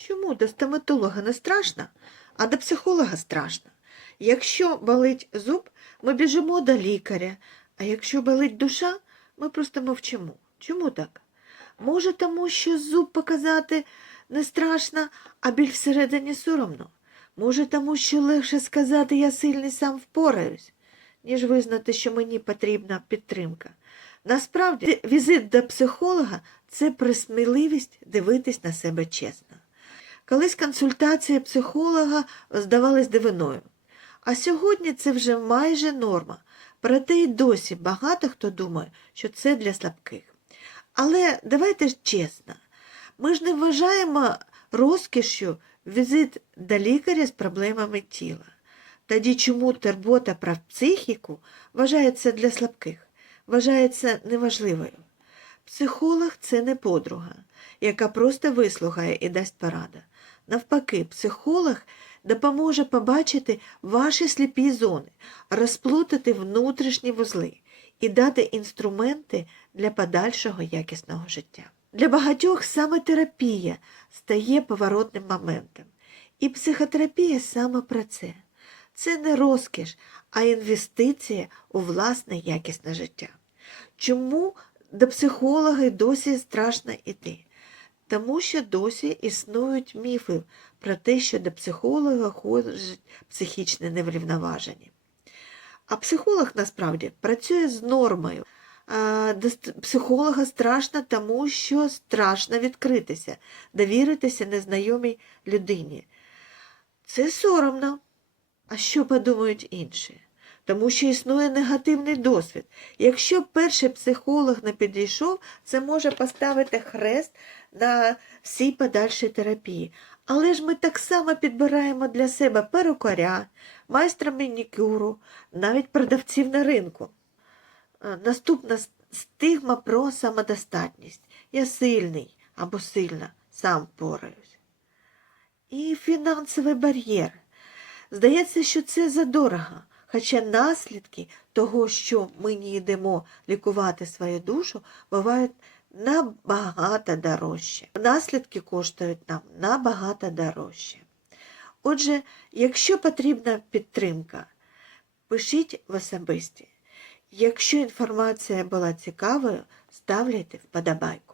Чому до стоматолога не страшно, а до психолога страшно? Якщо болить зуб, ми біжимо до лікаря, а якщо болить душа, ми просто мовчимо. Чому так? Може, тому що зуб показати не страшно, а біль всередині соромно. Може, тому що легше сказати я сильний сам впораюсь, ніж визнати, що мені потрібна підтримка. Насправді, візит до психолога це присміливість дивитись на себе чесно. Колись консультація психолога здавалась дивиною, а сьогодні це вже майже норма. Проте й досі багато хто думає, що це для слабких. Але давайте ж чесно, ми ж не вважаємо розкішю візит до лікаря з проблемами тіла. Тоді чому турбота про психіку вважається для слабких, вважається неважливою? Психолог це не подруга, яка просто вислухає і дасть пораду. Навпаки, психолог допоможе побачити ваші сліпі зони, розплутати внутрішні вузли і дати інструменти для подальшого якісного життя. Для багатьох саме терапія стає поворотним моментом. І психотерапія саме про це. Це не розкіш, а інвестиція у власне якісне життя. Чому до психолога досі страшно йти? Тому що досі існують міфи про те, що до психолога ходять психічно неврівноважені. А психолог насправді працює з нормою. До психолога страшно, тому що страшно відкритися, довіритися незнайомій людині. Це соромно. А що подумають інші? Тому що існує негативний досвід. Якщо перший психолог не підійшов, це може поставити хрест на всій подальшій терапії. Але ж ми так само підбираємо для себе перукаря, майстра манікюру, навіть продавців на ринку. Наступна стигма про самодостатність. Я сильний або сильна, сам пораюсь. І фінансовий бар'єр. Здається, що це задорого, хоча наслідки того, що ми не йдемо лікувати свою душу, бувають набагато дорожче. Наслідки коштують нам набагато дорожче. Отже, якщо потрібна підтримка, пишіть в особисті. Якщо інформація була цікавою, ставляйте вподобайку.